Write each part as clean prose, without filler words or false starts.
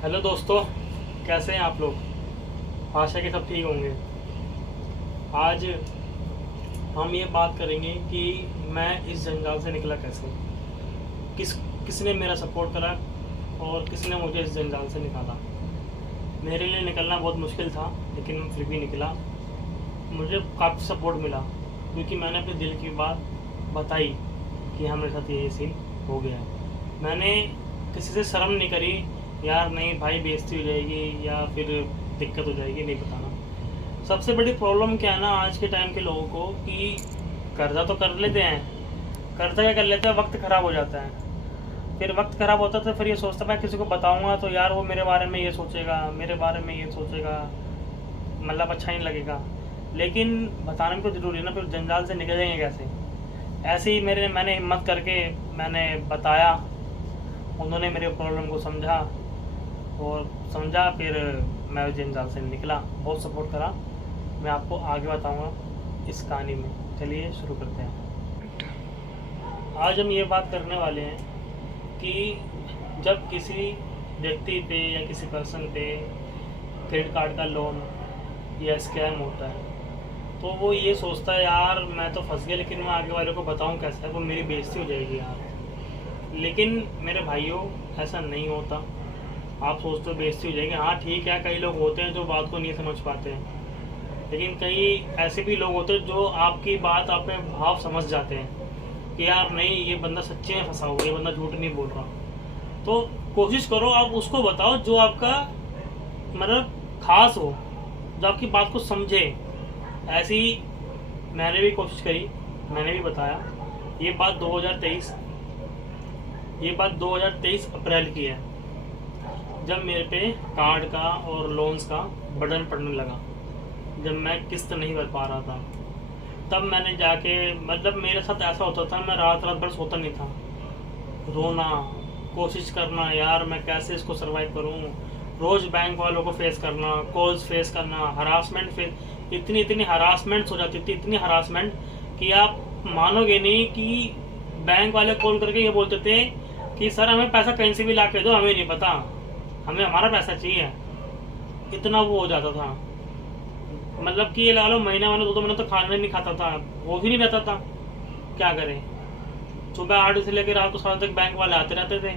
Hello दोस्तों, कैसे हैं आप लोग। आशा के सब ठीक होंगे। आज हम ये बात करेंगे कि मैं इस जंजाल से निकला कैसे। किस किसने मेरा सपोर्ट करा और किसने मुझे इस जंजाल से निकाला। मेरे लिए निकलना बहुत मुश्किल था, लेकिन मैं फिर भी निकला। मुझे काफ़ी सपोर्ट मिला क्योंकि मैंने अपने दिल की बात बताई कि हाँ, मेरे साथ ये सीन हो गया है। मैंने किसी से शर्म नहीं करी, यार नहीं भाई बेइज्जती हो जाएगी या फिर दिक्कत हो जाएगी, नहीं बताना। सबसे बड़ी प्रॉब्लम क्या है ना आज के टाइम के लोगों को कि कर्जा तो कर लेते हैं, कर्जा क्या कर लेते हैं, वक्त ख़राब हो जाता है। फिर वक्त ख़राब होता है तो फिर ये सोचता मैं किसी को बताऊंगा तो यार वो मेरे बारे में ये सोचेगा, मेरे बारे में ये सोचेगा, मतलब अच्छा नहीं लगेगा। लेकिन बताना भी तो ज़रूरी है ना, फिर जंजाल से निकलेंगे कैसे। ऐसे ही मैंने हिम्मत करके मैंने बताया, उन्होंने मेरे प्रॉब्लम को समझा, फिर मैं उस जंजाल से निकला। बहुत सपोर्ट करा। मैं आपको आगे बताऊंगा इस कहानी में। चलिए शुरू करते हैं। आज हम ये बात करने वाले हैं कि जब किसी व्यक्ति पे या किसी पर्सन पे क्रेडिट कार्ड का लोन या स्कैम होता है तो वो ये सोचता है यार मैं तो फंस गया, लेकिन मैं आगे वाले को बताऊं कैसे, वो मेरी बेइज्जती हो जाएगी यार। लेकिन मेरे भाइयों, ऐसा नहीं होता। आप सोचते हो बेइज्जती हो जाएगी, हाँ ठीक है, कई लोग होते हैं जो बात को नहीं समझ पाते हैं, लेकिन कई ऐसे भी लोग होते हैं जो आपकी बात, आप में भाव समझ जाते हैं कि यार नहीं, ये बंदा सच्चे में फंसा हुआ, ये बंदा झूठ नहीं बोल रहा। तो कोशिश करो आप उसको बताओ जो आपका मतलब खास हो, जो आपकी बात को समझे। ऐसी ही मैंने भी कोशिश करी, मैंने भी बताया। ये बात 2023 अप्रैल की है, जब मेरे पे कार्ड का और लोन्स का बर्डन पड़ने लगा, जब मैं किस्त नहीं भर पा रहा था। तब मैंने जाके, मतलब मेरे साथ ऐसा होता था, मैं रात रात भर सोता नहीं था। रोना, कोशिश करना यार मैं कैसे इसको सरवाइव करूं, रोज बैंक वालों को फेस करना, कॉल्स फेस करना, हरासमेंट फेस, इतनी हरासमेंट हो जाती थी, इतनी हरासमेंट कि आप मानोगे नहीं कि बैंक वाले कॉल करके ये बोलते थे कि सर हमें पैसा कहीं से भी ला के दो, हमें नहीं पता, हमें हमारा पैसा चाहिए। इतना वो हो जाता था, मतलब कि ये लगा लो महीने मैंने 2 महीने तो खाना नहीं खाता था, वो भी नहीं रहता था। क्या करें, सुबह 8 बजे से लेकर रात को 7 तक बैंक वाले आते रहते थे।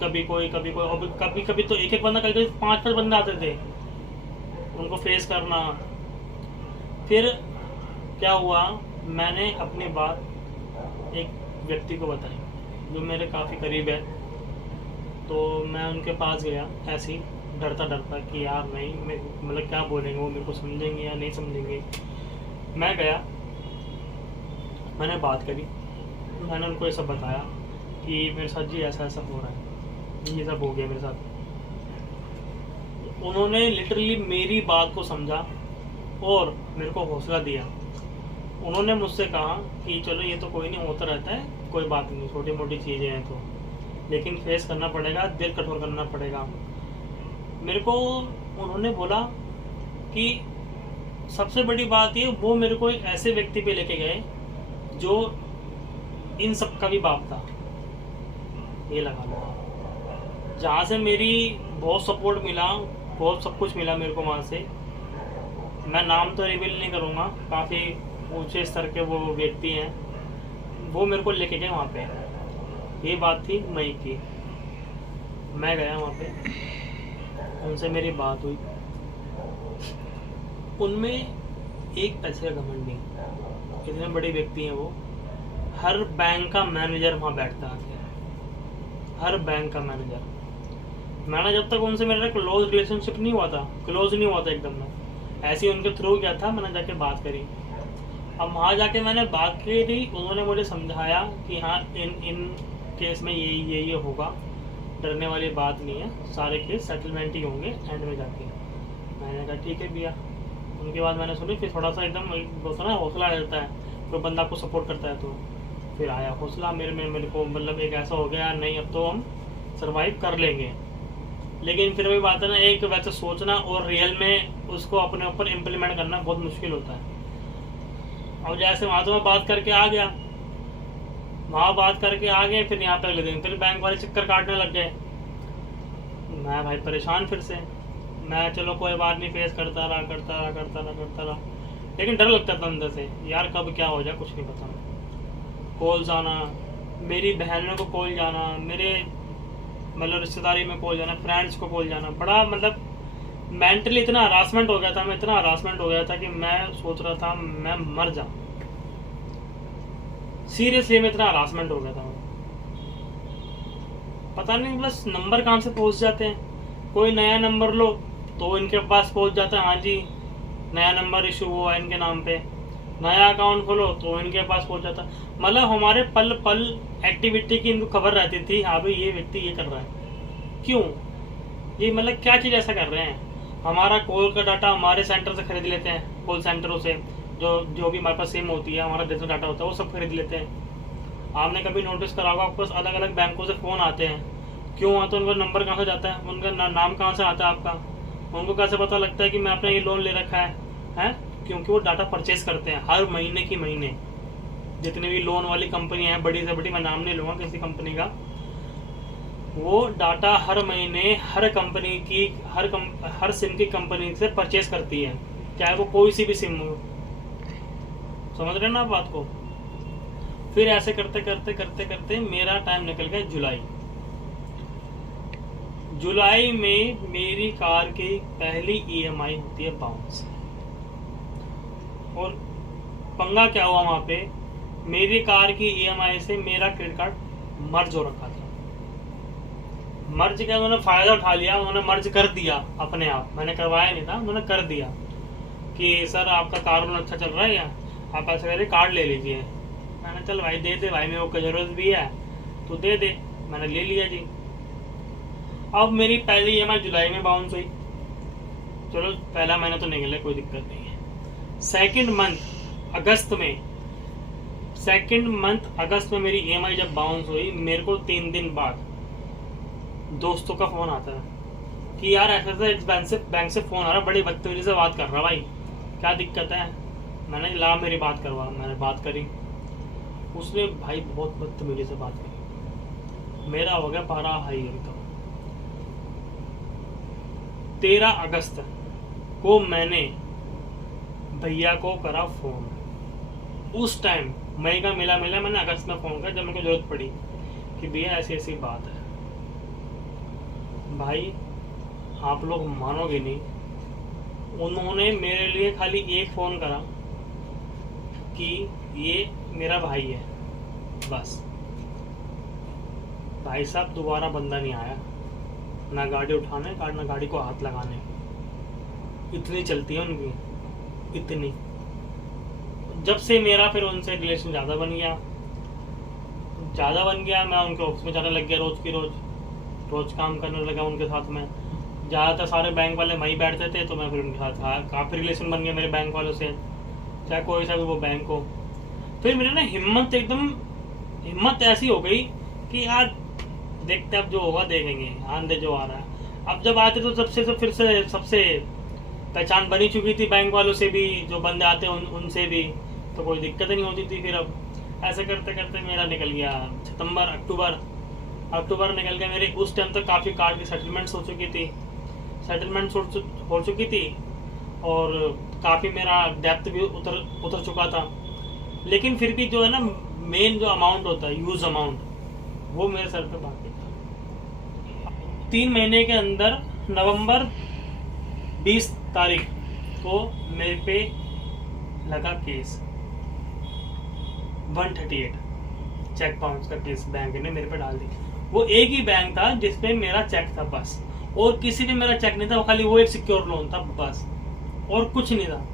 कभी कोई और कभी कभी तो एक बंदा, कभी 5-5 बंदे आते थे, उनको फेस करना। फिर क्या हुआ, मैंने अपनी बात एक व्यक्ति को बताई जो मेरे काफ़ी करीब है। तो मैं उनके पास गया ऐसे ही डरता डरता कि यार नहीं, मैं मतलब क्या बोलेंगे, वो मेरे को समझेंगे या नहीं समझेंगे। मैं गया, मैंने बात करी, मैंने उनको ये सब बताया कि मेरे साथ जी ऐसा ऐसा हो रहा है, ये सब हो गया मेरे साथ। उन्होंने लिटरली मेरी बात को समझा और मेरे को हौसला दिया। उन्होंने मुझसे कहा कि चलो ये तो कोई नहीं, होता रहता है, कोई बात नहीं, छोटी मोटी चीज़ें हैं तो, लेकिन फेस करना पड़ेगा, दिल कठोर करना पड़ेगा। मेरे को उन्होंने बोला कि सबसे बड़ी बात ये, वो मेरे को एक ऐसे व्यक्ति पे लेके गए जो इन सब का भी बाप था, ये लगा लो। जहाँ से मेरी बहुत सपोर्ट मिला, बहुत सब कुछ मिला मेरे को वहाँ से। मैं नाम तो रिवील नहीं करूँगा, काफ़ी ऊंचे स्तर के वो व्यक्ति हैं, वो मेरे को लेके गए वहाँ पे। ये बात थी मई की। मैं गया वहाँ पे, उनसे मेरी बात हुई। उनमें एक पैसे का घमंड नहीं, इतने बड़े व्यक्ति हैं वो। हर बैंक का मैनेजर वहाँ बैठता है, हर बैंक का मैनेजर। मैंने जब तक उनसे मेरा क्लोज रिलेशनशिप नहीं हुआ था, क्लोज नहीं हुआ था एकदम, मैं ऐसे ही उनके थ्रू गया था, मैंने जाके बात करी। अब वहाँ जाके मैंने बात करी, उन्होंने मुझे समझाया कि हाँ इन केस में ये होगा, डरने वाली बात नहीं है, सारे केस सेटलमेंट ही होंगे एंड में जाके। मैंने कहा ठीक है भैया। उनके बाद मैंने सुनी, फिर थोड़ा सा एकदम होता ना, हौसला आ जाता है, कोई बंदा को सपोर्ट करता है तो फिर आया हौसला मेरे को, मतलब एक ऐसा हो गया नहीं अब तो हम सर्वाइव कर लेंगे। लेकिन फिर वही बात है ना, एक वैसे सोचना और रियल में उसको अपने ऊपर इम्प्लीमेंट करना बहुत मुश्किल होता है। और जैसे वहाँ तो मैं बात करके आ गया, फिर यहाँ पे अगले दिन फिर बैंक वाले चक्कर काटने लग गए। मैं भाई परेशान फिर से। मैं चलो कोई बात नहीं, फेस करता रहा, लेकिन डर लगता था अंदर से, यार कब क्या हो जाए कुछ नहीं पता। कॉल्स आना, मेरी बहनों को कॉल जाना, मेरे मतलब रिश्तेदारी में कॉल जाना, फ्रेंड्स को कॉल जाना, बड़ा मतलब मेंटली इतना हरासमेंट हो गया था, मैं इतना हरासमेंट हो गया था कि मैं सोच रहा था मैं मर जाऊं। सीरियसली मैं इतना हरासमेंट हो गया था। पता नहीं बस नंबर कहाँ से पहुंच जाते हैं, कोई नया नंबर लो तो इनके पास पहुंच जाता है, हाँ जी नया नंबर इशू हुआ है इनके नाम पे, नया अकाउंट खोलो तो इनके पास पहुंच जाता। मतलब हमारे पल पल एक्टिविटी की इनको खबर रहती थी, हाँ भाई ये व्यक्ति ये कर रहा है, क्यों ये मतलब क्या चीज़ ऐसा कर रहे हैं। हमारा कॉल का डाटा हमारे सेंटर से खरीद लेते हैं, कॉल सेंटरों से जो भी हमारे पास सिम होती है, हमारा जितना डाटा होता है वो सब खरीद लेते हैं। आपने कभी नोटिस करा होगा आपके पास अलग अलग बैंकों से फ़ोन आते हैं, क्यों आते हैं, उनका नंबर कहाँ से जाता है, उनका नाम कहाँ से आता है आपका, उनको कैसे पता लगता है कि मैं अपना ये लोन ले रखा है? क्योंकि वो डाटा परचेज करते हैं हर महीने की महीने। जितने भी लोन वाली कंपनी है, बड़ी से बड़ी, मैं नाम नहीं लूँगा किसी कंपनी का, वो डाटा हर महीने हर कंपनी की हर सिम की कंपनी से परचेज करती है, चाहे वो कोई सी भी सिम हो। समझ रहे हैं ना आप बात को। फिर ऐसे करते करते करते करते मेरा टाइम निकल गया जुलाई में मेरी कार की पहली ईएमआई होती है बाउंस। और पंगा क्या हुआ वहां पे, मेरी कार की ईएमआई से मेरा क्रेडिट कार्ड मर्ज हो रखा था। मर्ज क्या, उन्होंने फायदा उठा लिया, उन्होंने मर्ज कर दिया अपने आप, मैंने करवाया नहीं था, उन्होंने कर दिया कि सर आपका कार लोन अच्छा चल रहा है, या आप ऐसे करिए कार्ड ले लीजिए। मैंने चल भाई दे दे भाई, मेरे को जरूरत भी है तो दे दे, मैंने ले लिया जी। अब मेरी पहली ईएमआई जुलाई में बाउंस हुई, चलो पहला महीना तो निकले, कोई दिक्कत नहीं है। सेकंड मंथ अगस्त में मेरी ईएमआई जब बाउंस हुई, मेरे को 3 दिन बाद दोस्तों का फोन आता है कि यार ऐसा एक्सपेंसिव बैंक से फोन आ रहा, बड़ी बदतमीजी से बात कर रहा, भाई क्या दिक्कत है। मैंने ला मेरी बात करवा, मैंने बात करी, उसने भाई बहुत बदतमीजी से बात की, मेरा हो गया पारा हाई एकदम। 13 अगस्त को मैंने भैया को करा फोन, उस टाइम मई का मिला मैंने अगस्त में फोन किया जब मेरे को जरूरत पड़ी कि भैया ऐसी ऐसी बात है। भाई आप लोग मानोगे नहीं, उन्होंने मेरे लिए खाली एक फोन करा कि ये मेरा भाई है, बस। भाई साहब दोबारा बंदा नहीं आया, ना गाड़ी उठाने का ना गाड़ी को हाथ लगाने, इतनी चलती है उनकी, इतनी। जब से मेरा फिर उनसे रिलेशन ज़्यादा बन गया, मैं उनके ऑफिस में जाने लग गया, रोज काम करने लगा उनके साथ में। ज़्यादातर सारे बैंक वाले वहीं बैठते थे, तो मैं फिर उनके साथ काफ़ी रिलेशन बन गया मेरे बैंक वालों से, चाहे कोई सा भी वो बैंक हो। फिर मेरे ना हिम्मत ऐसी हो गई कि यार देखते अब जो होगा देखेंगे, आंधे जो आ रहा है। अब जब आते तो सबसे पहचान बनी चुकी थी, बैंक वालों से भी, जो बंदे आते हैं उनसे भी, तो कोई दिक्कत नहीं होती थी। फिर अब ऐसे करते करते मेरा निकल गया अक्टूबर निकल गया मेरे। उस टाइम तक काफ़ी कार्ड की सेटलमेंट्स हो चुकी थी और काफ़ी मेरा डेप्थ भी उतर चुका था। लेकिन फिर भी जो है ना, मेन जो अमाउंट होता है, यूज अमाउंट, वो मेरे सर पे बाकी था। 3 महीने के अंदर नवंबर 20 तारीख को मेरे पे लगा केस 138 चेक बाउंस का केस बैंक ने मेरे पे डाल दी। वो एक ही बैंक था जिसपे मेरा चेक था बस, और किसी पे मेरा चेक नहीं था, खाली वो एक सिक्योर लोन था बस, और कुछ नहीं था।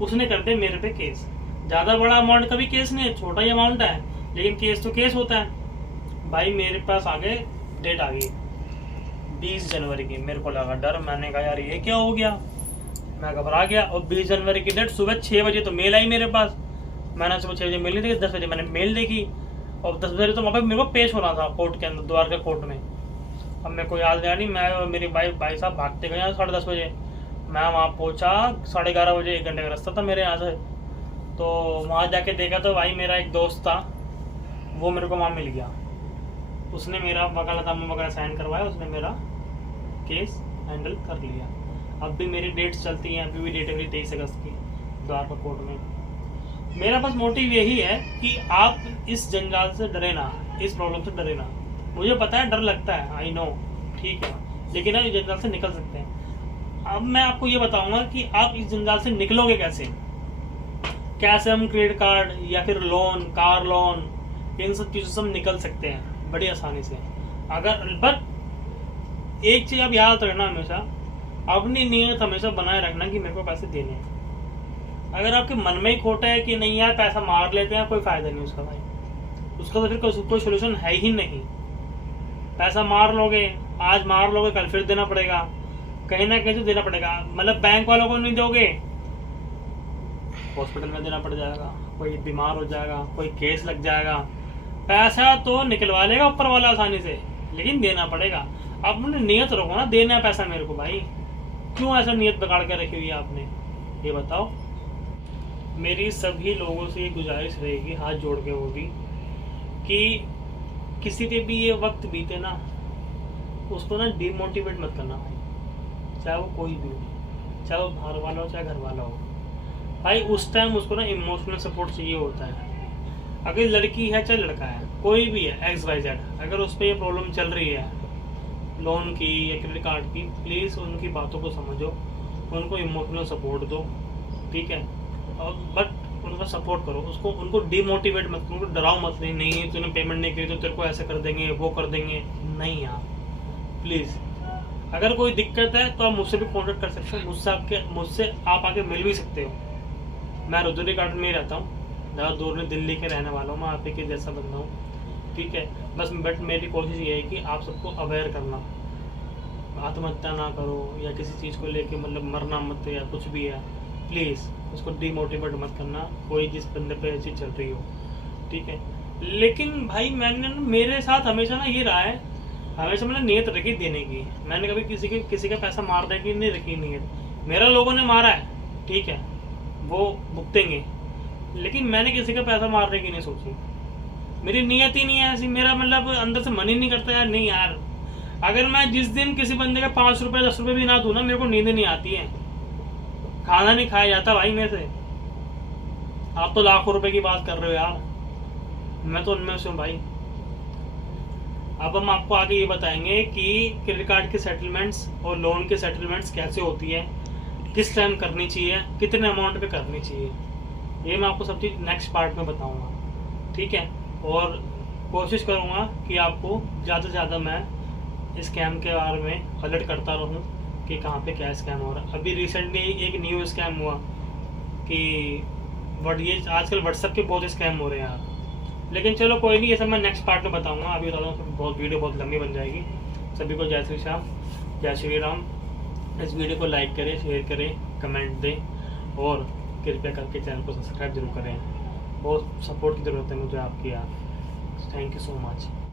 उसने कर दिया मेरे पे केस। ज़्यादा बड़ा अमाउंट का भी केस नहीं है, छोटा ही अमाउंट है, लेकिन केस तो केस होता है। भाई मेरे पास आगे डेट आ गई 20 जनवरी की। मेरे को लगा डर, मैंने कहा यार ये क्या हो गया, मैं घबरा गया। और 20 जनवरी की डेट, सुबह 6 बजे तो मेल आई मेरे पास। मैंने सुबह 6 बजे मेल नहीं देखी, 10 बजे मैंने मेल देखी, और 10 बजे तो वहाँ पे मेरे को पेश होना था कोर्ट के अंदर, द्वारका कोर्ट में। अब मेरे को याद नहीं, मैं और मेरे भाई साहब भागते गए 10:30 बजे। मैं वहाँ पहुँचा 11:30 बजे, 1 घंटे का रास्ता था मेरे यहाँ से। तो वहाँ जाके देखा तो भाई मेरा एक दोस्त था, वो मेरे को वहाँ मिल गया। उसने मेरा वकालतनामा वगैरह साइन करवाया, उसने मेरा केस हैंडल कर लिया। अब भी मेरी डेट्स चलती हैं, अभी भी डेट है मेरी 23 अगस्त की द्वारका कोर्ट में। मेरा बस मोटिव यही है कि आप इस जंजाल से डरे ना, इस प्रॉब्लम से डरे ना। मुझे पता है डर लगता है, आई नो, ठीक है, लेकिन आप इस जंजाल से निकल सकते हैं। अब मैं आपको ये बताऊंगा कि आप इस जंजाल से निकलोगे कैसे। कैसे हम क्रेडिट कार्ड या फिर लोन, कार लोन, इन सब चीज़ों से हम निकल सकते हैं बड़ी आसानी से। अगर बट एक चीज़ आप याद रखना, हमेशा अपनी नीयत हमेशा बनाए रखना कि मेरे को पैसे देने हैं। अगर आपके मन में ही खोटा है कि नहीं यार पैसा मार लेते हैं, कोई फायदा नहीं उसका भाई, उसका तो फिर कोई सोल्यूशन है ही नहीं। पैसा मार लोगे, आज मार लोगे, कल फिर देना पड़ेगा, कहीं ना कहीं तो देना पड़ेगा। मतलब बैंक वालों को नहीं दोगे, हॉस्पिटल में देना पड़ जाएगा, कोई बीमार हो जाएगा, कोई केस लग जाएगा। पैसा तो निकलवा लेगा ऊपर वाला आसानी से, लेकिन देना पड़ेगा। अपने नियत रखो ना, देना है पैसा मेरे को भाई। क्यों ऐसा नियत बिगाड़ कर रखी हुई है आपने, ये बताओ। मेरी सभी लोगों से ये गुजारिश रहेगी, हाथ जोड़ के वो भी, कि किसी पे भी ये वक्त बीते ना, उसको ना डिमोटिवेट मत करना भाई, चाहे वो कोई भी हो, चाहे वो बाहर वाला हो चाहे घर वाला हो भाई। उस टाइम उसको ना इमोशनल सपोर्ट चाहिए होता है। अगर लड़की है चाहे लड़का है, कोई भी है, XYZ, अगर उस पर ये प्रॉब्लम चल रही है लोन की या क्रेडिट कार्ड की, प्लीज़ उनकी बातों को समझो, उनको इमोशनल सपोर्ट दो, ठीक है, और बट उनका सपोर्ट करो, उसको उनको डिमोटिवेट मत करो, उनको डराओ मत, नहीं तूने पेमेंट नहीं की तो तेरे को ऐसा कर देंगे, वो कर देंगे। नहीं यार, प्लीज़। अगर कोई दिक्कत है तो आप मुझसे भी कॉन्टेक्ट कर सकते हो, मुझसे आप आके मिल भी सकते हो। मैं रुद्री गार्डन में ही रहता हूँ, ज़्यादा दूर में, दिल्ली के रहने वाला हूँ, मैं आप ही के जैसा बंदा हूँ, ठीक है। बस बट मेरी कोशिश ये है कि आप सबको अवेयर करना, आत्महत्या ना करो या किसी चीज़ को लेके मतलब मरना मत या कुछ भी है, प्लीज़ उसको डिमोटिवेट मत करना, कोई जिस बंदे पे ऐसी चल रही हो, ठीक है। लेकिन भाई मैंने मेरे साथ हमेशा ना ये रहा है, हमेशा मैंने नीयत रखी देने की। मैंने कभी किसी का पैसा मारने की नहीं रखी नीयत। मेरा लोगों ने मारा है, ठीक है, वो भुगतेंगे, लेकिन मैंने किसी का पैसा मारने की नहीं सोची। मेरी नीयत ही नहीं है ऐसी, मेरा मतलब अंदर से मन ही नहीं करता यार, नहीं यार। अगर मैं जिस दिन किसी बंदे का 5 रुपए 10 रुपए भी ना दूं ना, मेरे को नींद नहीं आती है, खाना नहीं खाया जाता भाई मेरे से। आप तो लाखों रुपए की बात कर रहे हो यार, मैं तो उनमें से हूँ भाई। अब हम आपको आगे ये बताएंगे कि क्रेडिट कार्ड के सेटलमेंट्स और लोन के सेटलमेंट्स कैसे होती है, किस टाइम करनी चाहिए, कितने अमाउंट पे करनी चाहिए, ये मैं आपको सब चीज़ नेक्स्ट पार्ट में बताऊंगा, ठीक है। और कोशिश करूंगा कि आपको ज़्यादा से ज़्यादा मैं स्कैम के बारे में अलर्ट करता रहूं कि कहाँ पे क्या स्कैम हो रहा है। अभी रिसेंटली एक न्यू स्कैम हुआ कि ये आजकल व्हाट्सएप के बहुत स्कैम हो रहे हैं यार। लेकिन चलो कोई नहीं, ये सब मैं नेक्स्ट पार्ट में बताऊंगा, अभी बता दूँ बहुत वीडियो बहुत लंबी बन जाएगी। सभी को जय श्री श्याम, जय श्री राम। इस वीडियो को लाइक करें, शेयर करें, कमेंट दें और कृपया करके चैनल को सब्सक्राइब जरूर करें। बहुत सपोर्ट की ज़रूरत है मुझे आपकी यार। Thank you so much.